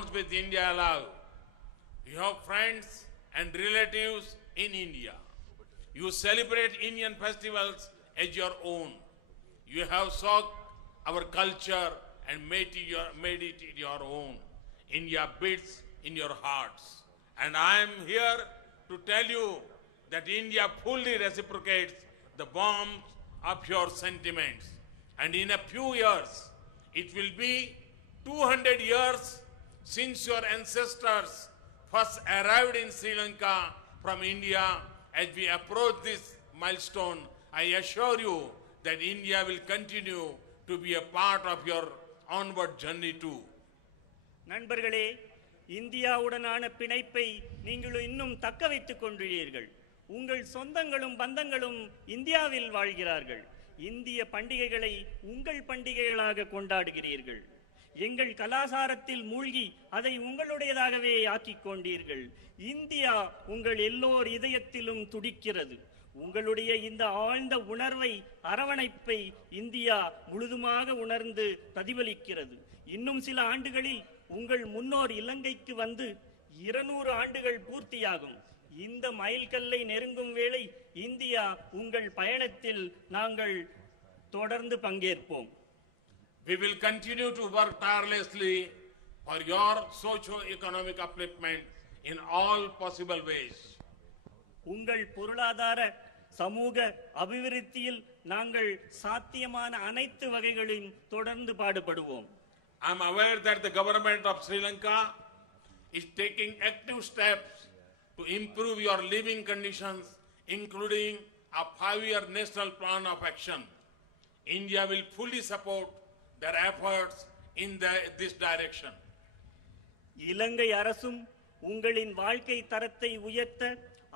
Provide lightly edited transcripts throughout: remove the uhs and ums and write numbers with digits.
bonds with India alive. You have friends and relatives in India. You celebrate Indian festivals as your own. You have sought our culture and made it your own. India beats in your hearts. And I am here to tell you that India fully reciprocates the warmth of your sentiments. And in a few years, it will be 200 years since your ancestors first arrived in Sri Lanka from India. As we approach this milestone, I assure you that India will continue to be a part of your onward journey too. நண்பர்களே, இந்தியாவுடனான பிணைப்பை நீங்கள் இன்னும் தக்க வைத்துக் கொண்டுள்ளீர்கள். உங்கள் சொந்தங்களும் பந்தங்களும் இந்தியாவில் வாழ்கிறார்கள். இந்திய பண்டிகைகளை உங்கள் பண்டிகைகளாக கொண்டாடுகிறீர்கள். எங்கள் கலாச்சாரத்தில் மூழ்கி அதை உங்களுடையதாகவே ஆக்கிக் கொண்டீர்கள். இந்தியா உங்கள் எல்லோர் இதயத்திலும் துடிக்கிறது. உங்களுடைய இந்த ஆழ்ந்த உணர்வை, அரவணைப்பை இந்தியா முழுதுமாக உணர்ந்து பிரதிபலிக்கிறது. இன்னும் சில ஆண்டுகளில் உங்கள் முன்னோர் இலங்கைக்கு வந்து 200 ஆண்டுகள் பூர்த்தியாகும். இந்த மைல்கல்லை நெருங்கும் வேளை இந்தியா உங்கள் பயணத்தில் நாங்கள் தொடர்ந்து பங்கேற்போம். We will continue to work tirelessly for your socio-economic upliftment in all possible ways. உங்கள் பொருளாதார சமூக அபிவிருத்தியில் நாங்கள் சாத்தியமான அனைத்து வகைகளையும் தொடர்ந்து பாடுபடுவோம். I am aware that the government of Sri Lanka is taking active steps to improve your living conditions, including a 5-year national plan of action. India will fully support their efforts in this direction. இலங்கை அரசும் உங்களின் வாழ்க்கை தரத்தை உயர்த்த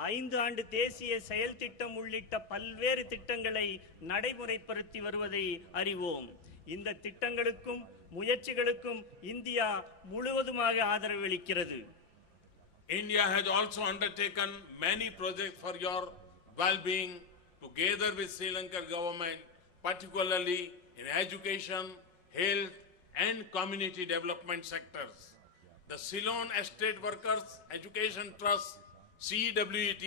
5 ஆண்டு தேசிய செயல் திட்டம் உள்ளிட்ட பல்வேறு திட்டங்களை நடைமுறைப்படுத்தி வருவதை அறிவோம். இந்த திட்டங்களுக்கும் முயற்சிகளுக்கும் இந்தியா முழுவதுமாக ஆதரவளிக்கிறது. India has also undertaken many projects for your well-being together with Sri Lankan government, particularly in education, health and community development sectors. The Ceylon Estate Workers Education Trust, CWET,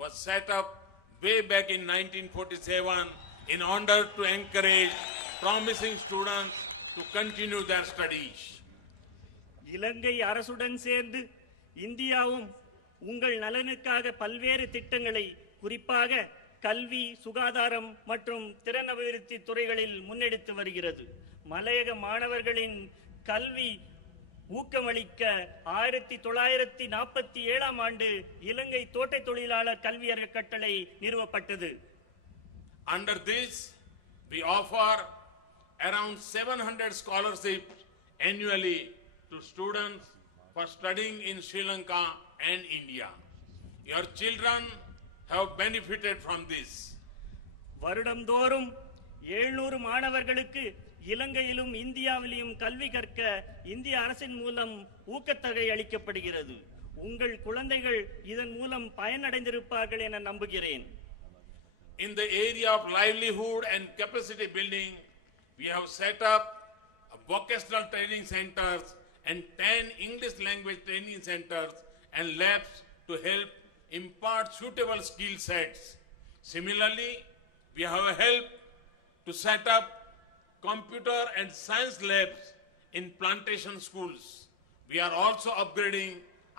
was set up way back in 1947 in order to encourage promising students to continue their studies. இலங்கை அரசுடன் சேர்ந்து இந்தியாவும் உங்கள் நலனுக்காக பல்வேறு திட்டங்களை, குறிப்பாக கல்வி, சுகாதாரம் மற்றும் திறன் அபிவிருத்தி துறைகளில் முன்னெடுத்து வருகிறது. மலையக மாணவர்களின் கல்வி ஊக்கமளிக்க 1947 ஆண்டு இலங்கை தோட்ட தொழிலாளர் கல்வி அறக்கட்டளை நிறுவப்பட்டது. Under this, we offer around 700 scholarships annually to students for studying in Sri Lanka and India. Your children have benefited from this. வருடந்தோறும் 700 மாணவர்களுக்கு இலங்கையிலும் இந்தியாவிலும் கல்வி கற்க இந்திய அரசின் மூலம் ஊக்கத்தொகை அளிக்கப்படுகிறது. உங்கள் குழந்தைகள் இதன் மூலம் பயனடைந்திருப்பார்கள் என நம்புகிறேன். In the area of livelihood and capacity building, we have set up vocational training centers and 10 English language training centers and labs to help impart suitable skill sets. Similarly, we have helped to set up computer and science labs in plantation schools. We are also upgrading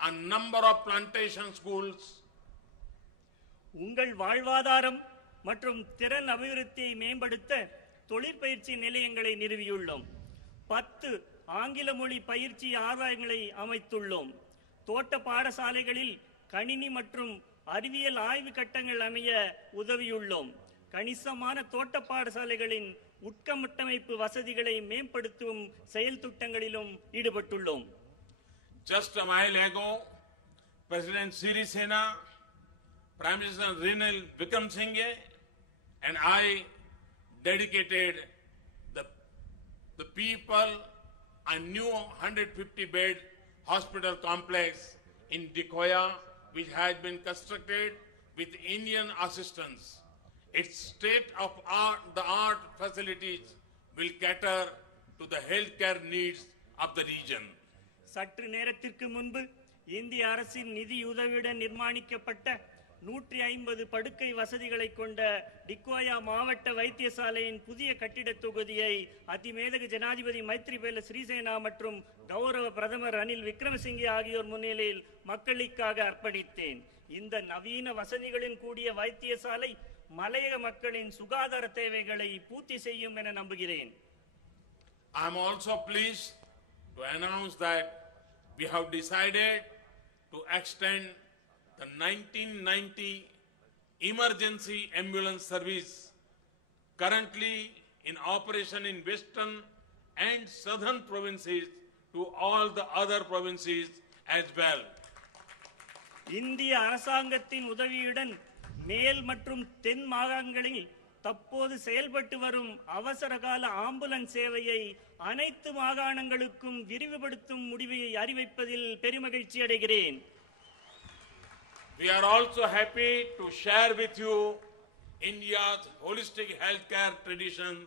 a number of plantation schools. உங்கள் வாழ்வாதாரம் மற்றும் திறன் அபிவிருத்தியை மேம்படுத்த தொழிற்பயிற்சி நிலையங்களை நிறுவியுள்ளோம். 10 ஆங்கில மொழி பயிற்சி ஆய்வகங்களை அமைத்துள்ளோம். தோட்ட பாடசாலைகளில் கணினி மற்றும் அறிவியல் ஆய்வு கட்டங்கள் அமைய உதவியுள்ளோம். கணிசமான தோட்ட பாடசாலைகளின் உட்கட்டமைப்பு வசதிகளை மேம்படுத்தும் செயல் திட்டங்களிலும் ஈடுபட்டுள்ளோம். Just a while ago, President Sirisena, Prime Minister Ranil Wickremesinghe, and I dedicated the people a new 150-bed hospital complex in Dikoya, which has been constructed with Indian assistance. Its state-of-the-art facilities will cater to the healthcare needs of the region. சற்று நேரத்திற்கு முன்பு இந்திய அரசின் நிதியுதவியுடன் நிர்மாணிக்கப்பட்ட 150 படுக்கை வசதிகளை கொண்ட டிக்கோயா மாவட்ட வைத்தியசாலையின் புதிய கட்டிடத் தொகுதியை அதிமேதகு ஜனாதிபதி மைத்ரிபால சிறிசேனா மற்றும் கௌரவ பிரதமர் ரணில் விக்ரமசிங்கே ஆகியோர் முன்னிலையில் மக்களுக்காக அர்ப்பணித்தேன். இந்த நவீன வசதிகளின் கூடிய வைத்தியசாலை மலையக மக்களின் சுகாதார தேவைகளை பூர்த்தி செய்யும் என நம்புகிறேன். I am also pleased to announce that we have decided to extend the 1990 emergency ambulance service currently in operation in western and southern provinces to all the other provinces as well. இந்திய அரசாங்கத்தின் உதவியுடன் மேல் மற்றும் தென் மாகாணங்களில் தற்போது செயல்பட்டு வரும் அவசரகால ஆம்புலன்ஸ் சேவையை அனைத்து மாகாணங்களுக்கும் விரிவுபடுத்தும் முடிவை அறிவிப்பதில் பெருமகிழ்ச்சி அடைகிறேன். We are also happy to share with you India's holistic healthcare traditions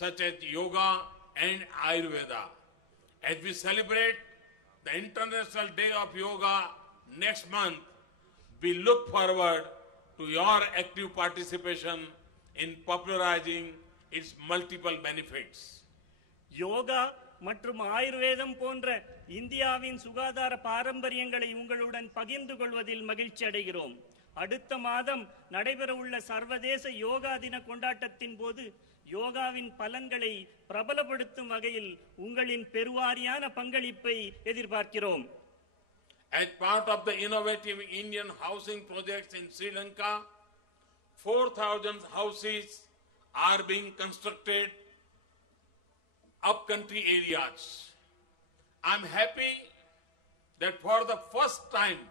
such as yoga and Ayurveda. As we celebrate the International Day of Yoga next month, we look forward to your active participation in popularizing its multiple benefits. Yoga மற்றும் ஆயுர்வேதம் போன்ற இந்தியாவின் சுகாதார பாரம்பரியங்களை உங்களுடன் பகிர்ந்து கொள்வதில் மகிழ்ச்சி அடைகிறோம். அடுத்த மாதம் நடைபெறவுள்ள சர்வதேச யோகா தின கொண்டாட்டத்தின் போது யோகாவின் பலன்களை பிரபலப்படுத்தும் வகையில் உங்களின் பெருவாரியான பங்களிப்பை எதிர்பார்க்கிறோம். As part of the innovative Indian housing projects in Sri Lanka, 4,000 houses are being constructed up-country areas. I am happy that for the first time,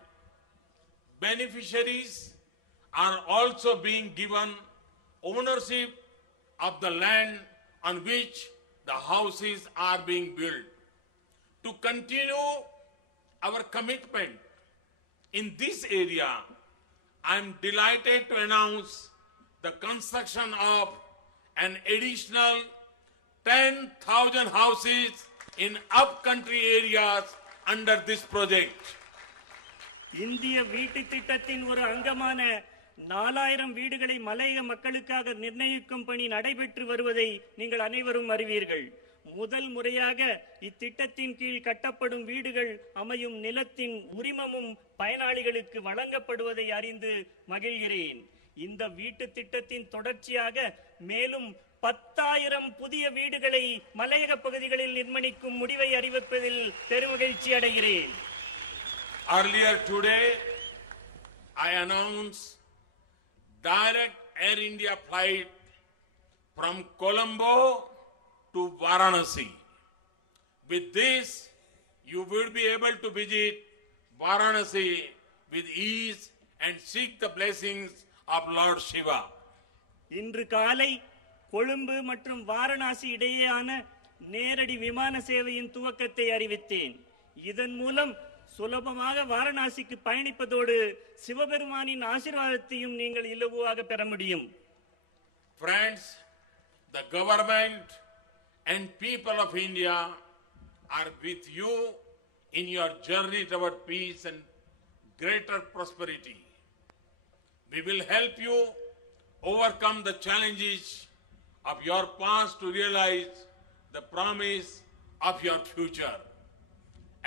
beneficiaries are also being given ownership of the land on which the houses are being built. To continue our commitment in this area, I am delighted to announce the construction of an additional 10,000 houses in up-country areas under this project. இந்திய வீட்டு திட்டத்தின் ஒரு அங்கமான 4000 வீடுகளை மலையக மக்களுக்காக நிர்ணயிக்கும் பணி நடைபெற்று வருவதை நீங்கள் அனைவரும் அறிவீர்கள். முதல் முறையாக இத்திட்டத்தின் கீழ் கட்டப்படும் வீடுகள் அமையும் நிலத்தின் உரிமமும் பயனாளிகளுக்கு வழங்கப்படுவதை அறிந்து மகிழ்கிறேன். இந்த வீட்டு திட்டத்தின் தொடர்ச்சியாக மேலும் 10,000 புதிய வீடுகளை மலையக பகுதிகளில் நிர்மாணிக்கும் முடிவை அறிவிப்பதில் பெருமகிழ்ச்சி அடைகிறேன். Earlier today, I announced direct Air India flight from Colombo to Varanasi. With this, you will be able to visit Varanasi with ease and seek the blessings of Lord Shiva. இன்று காலை கொழும்பு மற்றும் வாரணாசி இடையேயான நேரடி விமான சேவையின் துவக்கத்தை அறிவித்தேன். இதன் மூலம் சுலபமாக வாரணாசிக்கு பயணிப்பதோடு சிவபெருமானின் ஆசீர்வாதத்தையும் நீங்கள் இலகுவாக பெற முடியும். Friends, the government and people of India are with you in your journey toward peace and greater prosperity. We will help you overcome the challenges of your past to realize the promise of your future.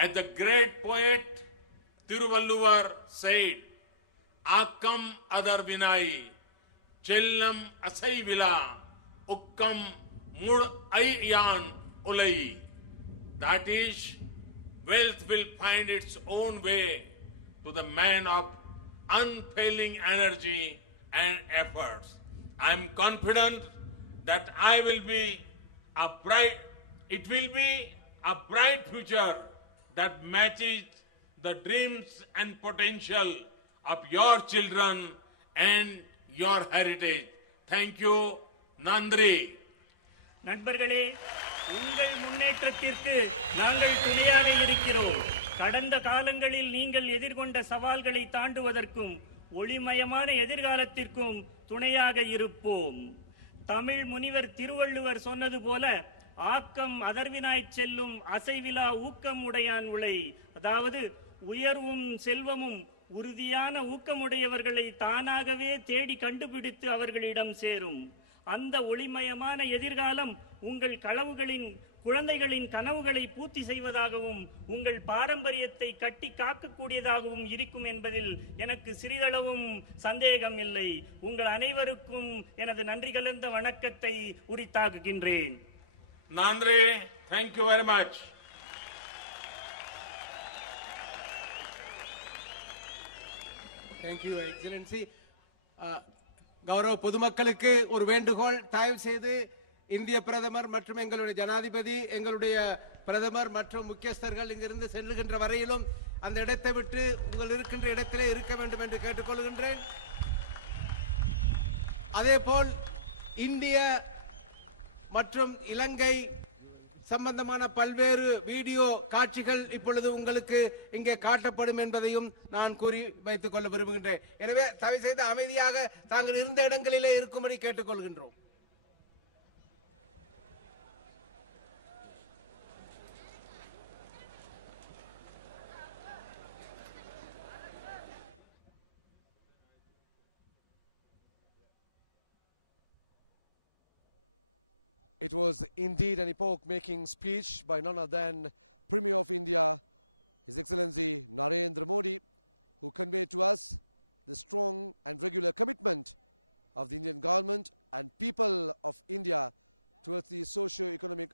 As the great poet Thiruvalluvar said, Akkam adar vinai, chellam asai vila, ukkam mud ayyan ulai. That is, wealth will find its own way to the man of unfailing energy and efforts. I am confident that it will be a bright future that matches the dreams and potential of your children and your heritage. Thank you, Nandri. நண்பர்களே, உங்கள் முன்னேற்றத்திற்கு நாங்கள் துணையாக இருக்கிறோம். கடந்த காலங்களில் நீங்கள் எதிர்கொண்ட சவால்களை தாண்டுவதற்கும் ஒளிமயமான எதிர்காலத்திற்கும் துணையாக இருப்போம். தமிழ் முனிவர் திருவள்ளுவர் சொன்னது போல, ஆக்கம் அதர்வினாய்ச் செல்லும் அசைவிலா ஊக்கம் உடையான் உளை. அதாவது உயர்வும் செல்வமும் உறுதியான ஊக்கமுடையவர்களை தானாகவே தேடி கண்டுபிடித்து அவர்களிடம் சேரும். அந்த ஒளிமயமான எதிர்காலம் உங்கள் குழந்தைகளின் கனவுகளை பூர்த்தி செய்வதாகவும் உங்கள் பாரம்பரியத்தை கட்டி காக்கக்கூடியதாகவும் இருக்கும் என்பதில் எனக்கு சிறிதளவும் சந்தேகம் இல்லை. உங்கள் அனைவருக்கும் எனது நன்றி கலந்த வணக்கத்தை உரித்தாக்குகின்றேன். Nandre, thank you very much. Thank you, Excellency. கௌரவ பொதுமக்களுக்கு ஒரு வேண்டுகோள், தயவு செய்து இந்திய பிரதமர் மற்றும் எங்களுடைய ஜனாதிபதி, எங்களுடைய பிரதமர் மற்றும் முக்கியஸ்தர்கள் இங்கிருந்து செல்லுகின்ற வரையிலும் அந்த இடத்தை விட்டு உங்கள் இருக்கின்ற இடத்திலே இருக்க வேண்டும் என்று கேட்டுக்கொள்கின்றேன். அதேபோல் இந்திய மற்றும் இலங்கை சம்பந்தமான பல்வேறு வீடியோ காட்சிகள் இப்பொழுது உங்களுக்கு இங்கே காட்டப்படும் என்பதையும் நான் கூறி வைத்துக் கொள்ள விரும்புகின்றேன். எனவே தயவு செய்து அமைதியாக தாங்கள் இருந்த இடங்களிலே இருக்கும்படி கேட்டுக்கொள்கின்றோம். It was indeed an epoch-making speech by none other than of the environment and people of India towards the socio-economic